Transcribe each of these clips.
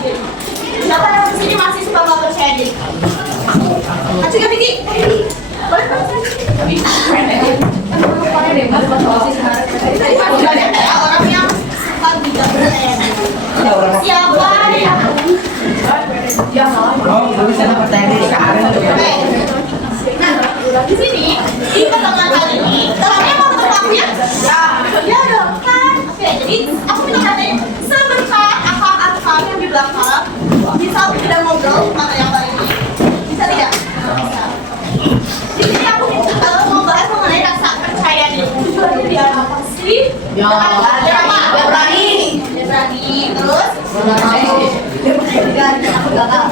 diri. Siapa yang di sini masih suka nggak percaya diri? Acik kan Diki? Boleh banyak ya orang yang suka tidak percaya diri. Siapa yang bisa percaya diri ke Aren tuh. Nah, di sini di pertemuan kali ini, temannya mau ketemu aku ya? Ya dong kan. Oke, jadi aku minta katanya sebentar akal-akal yang di belakang bisa tidak ngobrol sama yang kali ini. Bisa tidak? Bisa. Di sini aku mau bahas mengenai rasa percaya diri. Tujuannya biar apa sih? Biar apa? Biar berani. Biar berani. Terus? Aku gagal.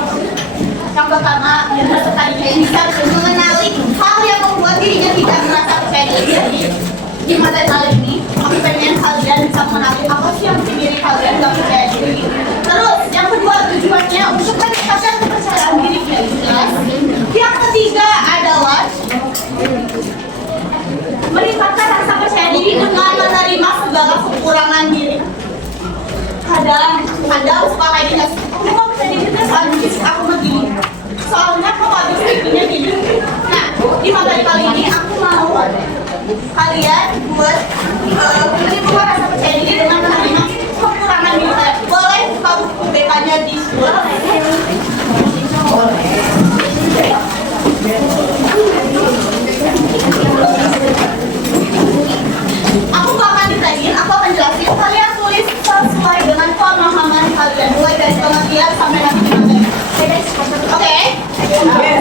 Yang pertama, biar tadinya bisa mengenali hal yang membuat dirinya tidak merasa percaya diri. Jadi, di materi kali ini, aku pengen kalian bisa mengenali apa sih yang bikin diri kalian gak percaya diri. Terus, yang kedua tujuannya untuk meningkatkan kepercayaan diri kalian. Yang ketiga adalah meningkatkan rasa percaya diri dengan menerima segala kekurangan diri. Kadang suka kayak gini, aku mau percaya diri terus fisik aku begini. Soalnya aku habis bikinnya gini. Nah, di materi kali ini aku mau kalian buat menimbukan rasa percaya diri dengan menerima kekurangan diri kalian. Boleh buka buku BK-nya di sekolah? Aku gak akan ditagih, aku akan jelasin. Kalian tulis sesuai dengan pemahaman kalian, mulai dari pengertian sampai nanti di materi. Oke?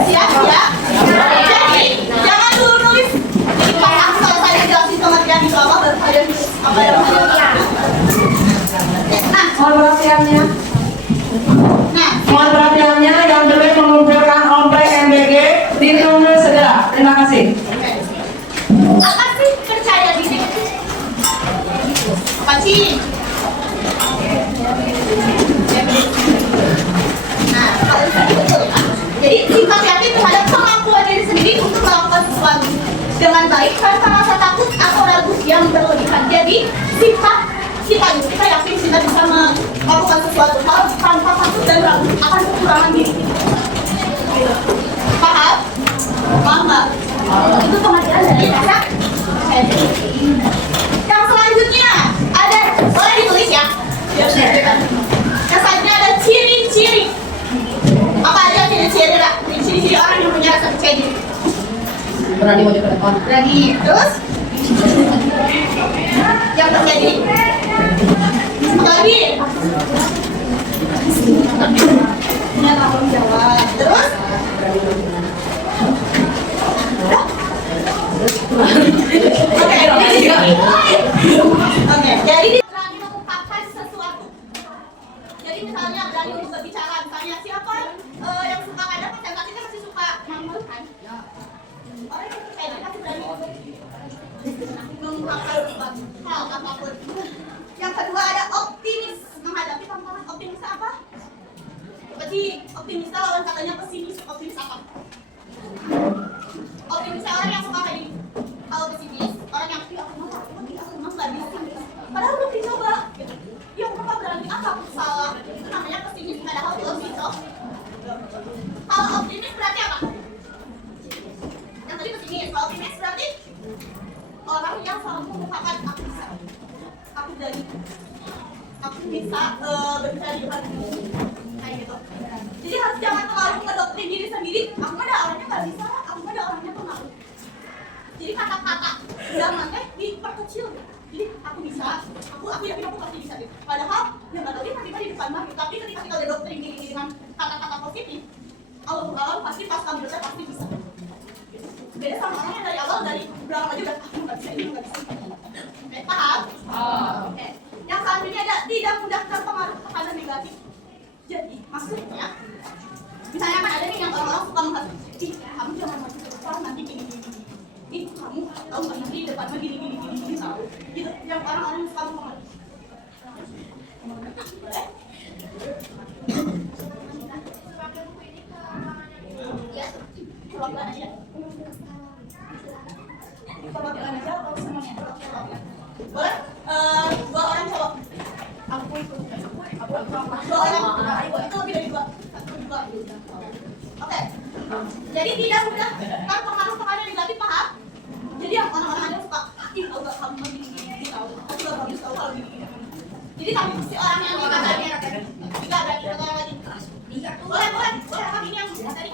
Siap ya? Jadi, jangan dulu nulis. Jadi pas aku selesai jelasin pengertian itu apa, baru kalian tulis apa yang kalian. Nah, Mohon perhatiannya. Mohon perhatiannya yang belum mengumpulkan omprek MBG ditunggu segera. Terima kasih. apa sih percaya diri? Apa sih? Nah, kalau betul ya. Jadi sifat yakin terhadap kemampuan diri sendiri untuk melakukan sesuatu dengan baik tanpa rasa takut atau ragu yang berlebihan. Jadi sifat kita yakin kita bisa melakukan sesuatu hal tanpa takut dan ragu akan kekurangan diri. Gitu. Paham? Paham nggak? Itu pengertian dari rasa percaya diri. Yang selanjutnya ada, boleh ditulis ya? Yang selanjutnya ada ciri-ciri. Apa aja ciri-ciri lah? Ciri-ciri orang yang punya rasa percaya diri. Berani maju ke depan. Berani. Terus? Yang percaya diri. Apa lagi? Punya tanggung jawab. Terus? Oke, jadi berani mengungkapkan sesuatu. Jadi misalnya berani untuk berbicara, misalnya siapa yang suka kadang presentasi kan masih suka ngomong kan? Orang yang percaya diri pasti berani untuk mengungkapkan sesuatu hal apapun. Yang kedua ada optimis menghadapi tantangan. Optimis apa? Berarti optimis lawan katanya pesimis. Optimis apa? Optimis orang yang suka kayak gini. Kalau pesimis, orang yang aku mah nggak bisa. Padahal belum dicoba. Gitu. Ya kenapa berani? Apa salah? Itu namanya pesimis. Padahal belum dicoba. Kalau optimis berarti apa? Yang tadi pesimis. Kalau optimis berarti orang yang selalu mengungkapkan aku bisa. Aku berani. Aku bisa berbicara di depan umum. Kayak gitu. Jadi harus jangan terlalu mendoktrin diri sendiri. Aku mah ada orangnya nggak bisa. Aku mah ada orangnya pemalu. Jadi kata-kata jangan diperkecil. Jadi aku bisa. Aku yakin aku pasti bisa. Padahal yang nggak tahu dia nanti di depan mah. Tapi ketika kita udah doktrin diri dengan kata-kata positif, kalau pasti pas kamu bisa pasti bisa. Beda sama orang yang dari awal dari belakang aja udah aku nggak bisa ini nggak bisa. Oke, paham? Oke. Yang selanjutnya ada tidak mudah terpengaruh kepada negatif. Jadi maksudnya, misalnya kan ada nih yang orang-orang suka mengatakan, ih kamu jangan maju ke depan nanti gini. Ih kamu tahu nggak nanti di depannya gini tahu. Gitu. Yang orang-orang yang suka ngomong. Boleh? Ya, coba aja. Coba aja atau semuanya? Boleh? Dua orang coba. Dua orang. Jadi tidak mudah kan pengaruh-pengaruh negatif, paham? Jadi yang orang-orang ada suka, ih tau gak kamu gini-gini, tau aku gak bagus tau kalau gini-gini. Jadi kamu si orang yang dikatakan tidak berarti kata orang lagi. Boleh apa gini yang tadi?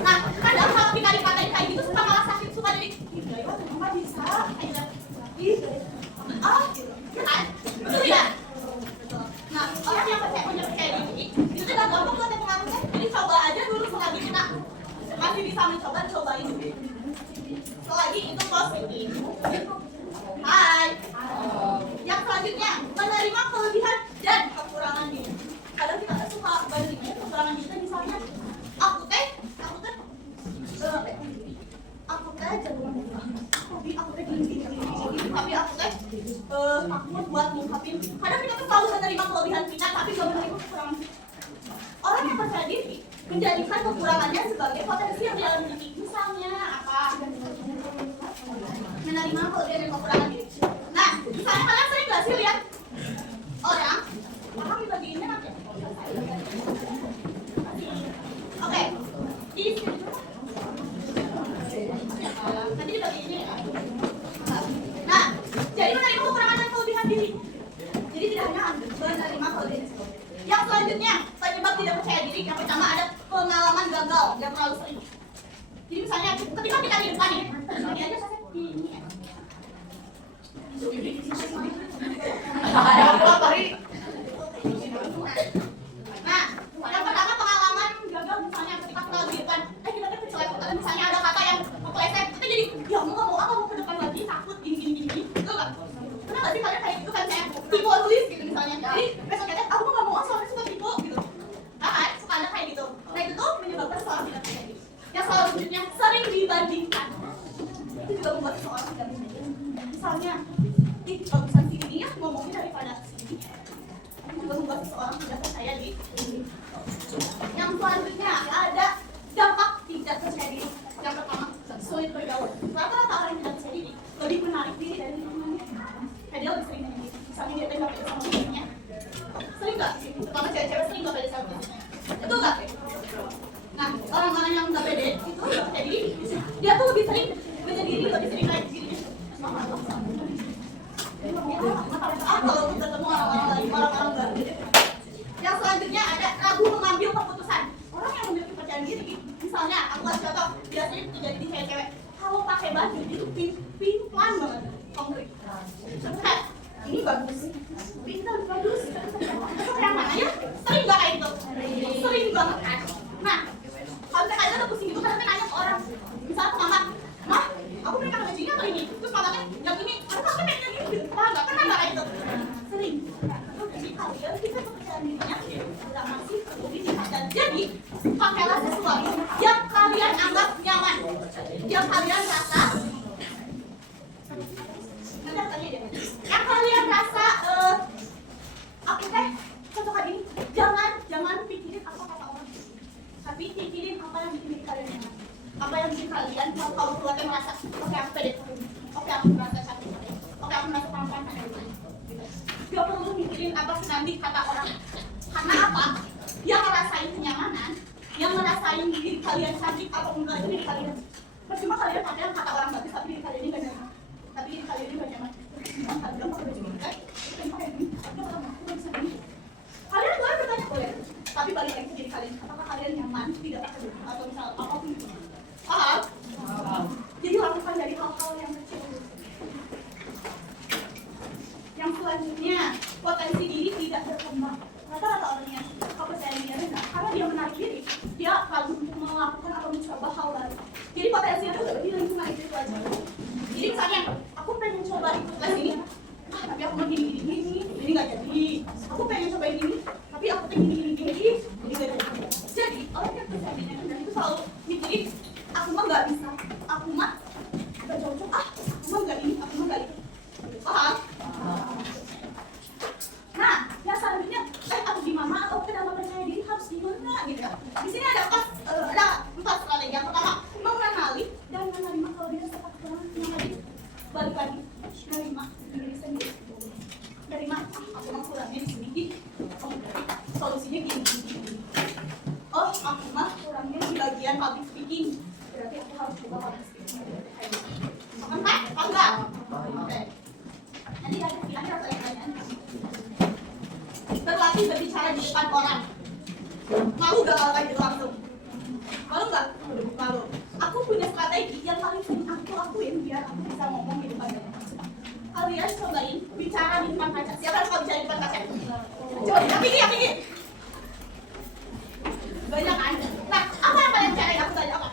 Nah, kadang kalau kita dikatain kayak gitu suka malah sakit, suka jadi ih, nggak bisa, kayak ih, ya kan? Betul ya? Nah, orang yang punya percaya diri itu tidak gampang buat pengaruhnya. Jadi coba aja dulu selagi kita masih bisa mencoba, cobain dulu. Selagi itu positif. Hai. Yang selanjutnya, menerima kelebihan dan kekurangan diri. Kadang kita suka bandingin kekurangan kita, misalnya aku teh jago aku teh gini, tapi aku teh takut buat ngungkapin. Kadang kita tuh selalu menerima kelebihan kita, tapi gak menerima kekurangan kita. Orang yang percaya diri menjadikan kekurangannya sebagai potensi yang dia miliki. Misalnya apa? Menerima kelebihan dan kekurangan diri. Nah, misalnya kalian sering gak sih lihat orang dibagiinnya nanti. Oke, nanti dibagiinnya ya. Nah, jadi menerima kekurangan dan kelebihan diri. Jadi tidak hanya menerima kelebihan. Yang selanjutnya, penyebab tidak percaya diri. Yang pertama ada pengalaman gagal yang terlalu sering. Jadi misalnya ketika kita di depan nih, ini aja saya ini. Nah, yang pertama pengalaman gagal misalnya ketika kita di depan, kita tuh kecelakaan, misalnya ada kata yang kepleset, kita jadi ya mau apa mau ke depan lagi takut gini, betul nggak? Pernah nggak sih kalian kayak gitu kan, kayak tipu tulis gitu misalnya, jadi besoknya aku nggak mau soalnya suka tipu gitu, kan suka ada kayak gitu. Nah itu tuh menyebabkan seorang tidak percaya diri. Yang selanjutnya sering dibandingkan, itu juga membuat seorang tidak percaya diri. Misalnya, bagusan si ini ya ngomongnya daripada sini, itu juga membuat seseorang tidak percaya diri. Yang selanjutnya ada dampak tidak percaya diri. Yang pertama, sulit bergaul. Rata-rata orang yang tidak percaya diri lebih menarik diri dari lingkungannya. Kayak dia lebih sering dengan diri. Misalnya dia tembak sama dirinya. Sering nggak? Terutama cewek-cewek sering nggak pede sama dirinya. Itu nggak? Nah, orang-orang yang nggak pede itu nggak percaya diri. Dia tuh lebih sering menjadi diri, lebih sering kayak dirinya. Kalau ketemu orang-orang lain, orang-orang baru. Yang selanjutnya ada ragu mengambil keputusan. Orang yang memiliki percaya diri, misalnya aku kasih contoh, biasanya terjadi di cewek-cewek. Kalau pakai baju itu pin-plan banget, konkret. Ini bagus, pintar bagus. Yang mana ya? Sering gak kayak gitu? Sering banget kan? Nah, kalau misalnya kalian udah pusing gitu, kalian nanya ke orang. Misalnya ke mama, "Mah, aku pengen pakai bajunya atau ini?" Terus mamanya, "Yang ini." "Aku pengen yang ini." Pernah nggak kayak gitu? Sering. Jadi kalian kita kepercayaan dirinya udah masih perlu ditingkatkan. Jadi pakailah sesuatu yang kalian anggap nyaman, yang kalian rasa, yang kalian rasa aku teh cocok kayak gini. Jangan pikirin apa kata orang, tapi pikirin apa yang bikin diri kalian nyaman, apa yang bikin kalian kalau keluar merasa oke aku pede, oke aku merasa cantik, oke aku merasa tampan pada itu. Gak perlu mikirin apa sih nanti kata orang. Karena apa? Yang ngerasain kenyamanan, yang ngerasain diri kalian cantik atau enggak itu diri kalian. Percuma kalian pakai kata orang bagus tapi diri kalian ini gak nyaman. Tapi diri kalian ini gak nyaman. Kalian pakai baju ini kan? Kalian boleh bertanya boleh. Tapi balik lagi ke diri kalian. Apakah kalian nyaman? Tidak pakai baju atau misal apapun itu. Paham? Jadi lakukan dari hal-hal yang kecil. Yang selanjutnya, potensi diri tidak berkembang. Rata-rata orang yang kepercayaan diri rendah karena dia menarik diri, dia ragu untuk melakukan atau mencoba hal baru. Jadi potensinya itu lebih lingkungan itu aja. Jadi misalnya, aku pengen coba ikut les ini, tapi aku mau gini nggak jadi. Aku pengen coba ini, tapi aku pengen gini nggak jadi. Jadi orang yang percaya diri rendah itu selalu mikirin, aku mah nggak bisa, aku mah nggak cocok, aku mah nggak ini, aku mah nggak itu. Paham? Nah, yang selanjutnya, aku gimana atau kenapa percaya diri harus gimana gitu kan? Di sini ada 4 strategi. Yang pertama, mengenali dan menerima kelebihan serta kekurangan. Yang tadi balik lagi, menerima diri sendiri. Menerima, aku mau kurangnya di sini, solusinya gini. berani berbicara di depan orang. Malu gak kalau kayak gitu langsung? Malu gak? Malu. Aku punya strategi yang paling sering aku lakuin biar aku bisa ngomong di depan orang. Kalian cobain bicara di depan kaca. Siapa yang suka bicara di depan kaca? Coba, yang tinggi. Banyak kan? Nah, apa yang kalian bicarain? Aku tanya apa?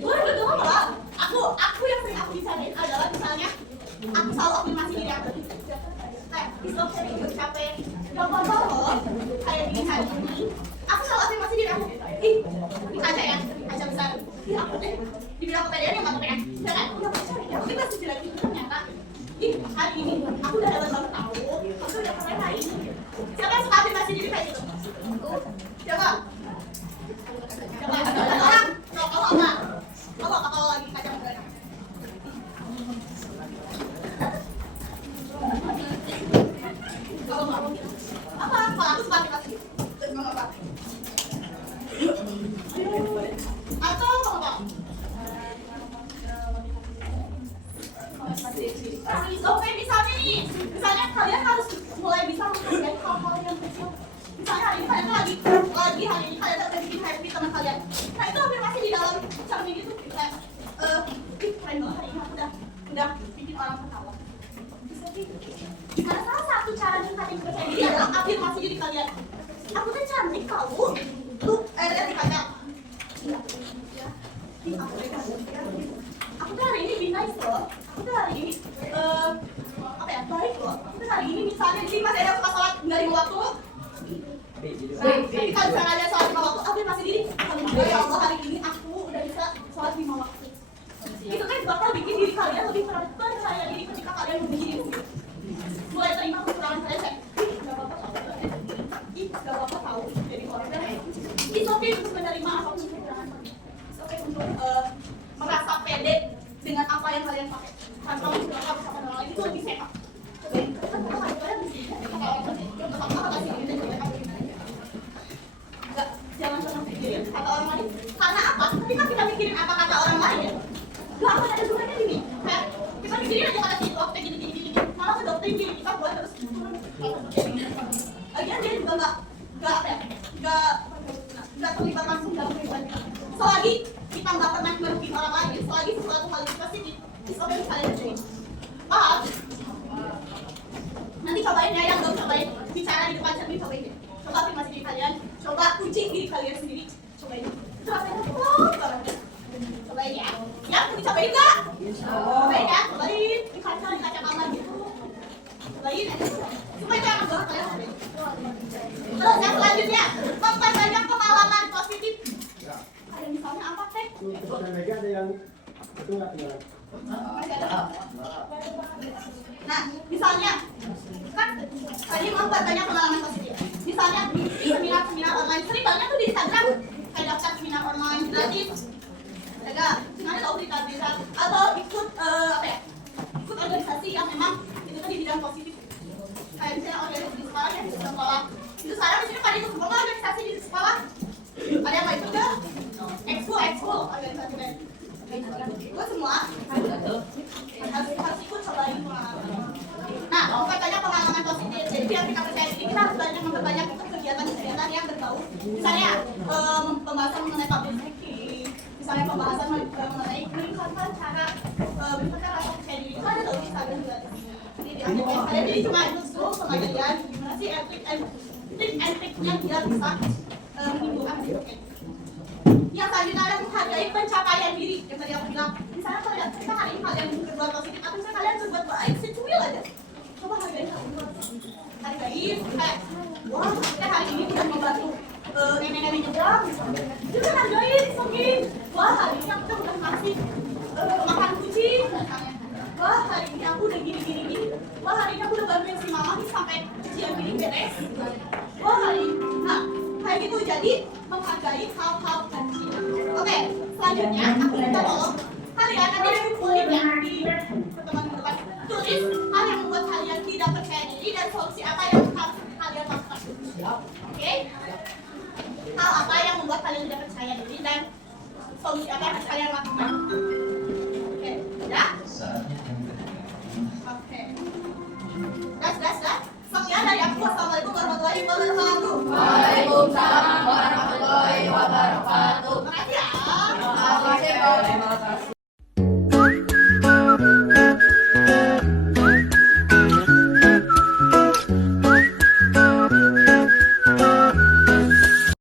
Boleh berdua malah. Aku yang sering aku bicarain adalah misalnya aku selalu afirmasi diri aku. Kayak, it's okay, gue capek. Gak apa-apa loh. Kayak gini hari ini. Aku selalu afirmasi diri aku. Ih, di kaca ya, kaca besar. Ih, aku deh. Dibilang kepedean yang gak kepedean. Ya kan? Ya percaya. Aku pasti bilang gitu ternyata. Ih, hari ini aku udah dalam banget tahu. Aku udah keren hari ini. Siapa yang suka afirmasi diri kayak gitu? Siapa? Ada orang? Kalau apa? Kalau lagi kaca besar. Apa? Kalau aku suka afirmasi. Terus ngomong apa? Atau ngomong apa? Oke, misalnya kalian harus mulai bisa menghargai hal-hal yang kecil. Misalnya hari ini kalian lagi hari ini kalian udah bikin happy teman kalian. Nah itu afirmasi di dalam cermin itu kayak, keren banget hari ini aku udah bikin orang ketawa. Karena salah satu cara meningkatkan percaya diri adalah afirmasi diri kalian. Aku tuh cantik tahu. Lu lihat di kaca. Aku tuh hari ini be nice loh. Aku tuh hari ini baik loh. Aku tuh hari ini misalnya di masih ada suka sholat nggak lima waktu. Nah, tapi kalau misalnya ada sholat 5 waktu, afirmasi diri. Alhamdulillah ya Allah hari ini aku udah bisa sholat 5 waktu. Itu kan bakal bikin diri kalian lebih percaya diri ketika kalian begini. Mulai terima kekurangan kalian kayak, gak apa-apa tahu. Jadi kalau it's okay untuk menerima apapun kekurangan kalian. It's okay untuk merasa pede dengan apa yang kalian pakai. Tanpa menggunakan ucapan orang lain itu lebih sehat. Jangan pernah pikirin kata orang lain. Karena apa? Ketika kita mikirin apa kata orang lain, gak akan ada gunanya gini. Kayak kita mikirin aja kata si dokter gini. Malah ke dokter gini kita buat terus. Lagian dia juga gak terlibat langsung dalam kehidupan kita. Selagi kita gak pernah merugikan orang lain, selagi sesuatu hal itu positif, itu yang kalian kerjain. Paham? Nanti cobain ya, yang belum cobain bicara di depan cermin, cobain deh. Coba afirmasi diri kalian, coba kunci diri kalian sendiri, cobain. Itu rasanya enak banget. Cobain ya. Ya, mau dicobain nggak? Cobain ya, cobain. Di kaca kamar gitu. Cobain ya. Supaya itu enak banget kalian cobain. Terus yang selanjutnya, memperbanyak pengalaman positif. Kayak misalnya apa, Teh? Ada yang itu nggak tinggal. Nah, misalnya kan tadi memperbanyak pengalaman positif. Misalnya di seminar online, sering banget tuh di Instagram kayak daftar seminar online gratis. Ada gimana tahu berita atau ikut ikut organisasi yang memang itu kan di bidang positif. Kayak misalnya organisasi di sekolah ya, di sekolah. Itu sekarang di sini pada ikut semua organisasi di sekolah. Ada yang ikut nggak? Expo organisasi kayak gue semua harus ikut cobain pengalaman. Nah, katanya pengalaman positif. Jadi biar kita percaya diri, kita harus memperbanyak ikut kegiatan yang berbau. Misalnya pembahasan mengenai public speaking, misalnya pembahasan mengenai meningkatkan cara meningkatkan rasa percaya diri. Itu ada tuh di Instagram juga. Jadi cuma itu tools pengajaran gimana sih trik and triknya biar bisa menimbulkan positif. Yang selanjutnya ada menghargai pencapaian diri yang tadi aku bilang. Misalnya kalian hari ini kalian berbuat positif atau misalnya kalian berbuat baik secuil aja. Coba hargain hargain kayak wah kita hari ini udah membantu nenek-nenek nyebrang misalnya. Juga hargain mungkin wah hari ini aku udah ngasih makan kucing misalnya. Wah hari ini aku udah gini. Wah hari ini aku udah bantuin si mama nih sampai cucian piring beres. Wah hari ini nah kayak gitu jadi menghargai hal-hal kecil. Oke, selanjutnya aku minta tolong kalian nanti kumpulin ya di pertemuan depan. Tulis hal yang membuat kalian tidak percaya diri dan solusi apa yang harus kalian lakukan. Oke? Hal apa yang membuat kalian tidak percaya diri dan solusi apa yang harus kalian lakukan. Oke, ya? Oke. Dah. Sok ya. sekian dari aku. Wassalamualaikum warahmatullahi wabarakatuh. Waalaikumsalam warahmatullahi wabarakatuh. Makasih ya. Terima kasih, Pak.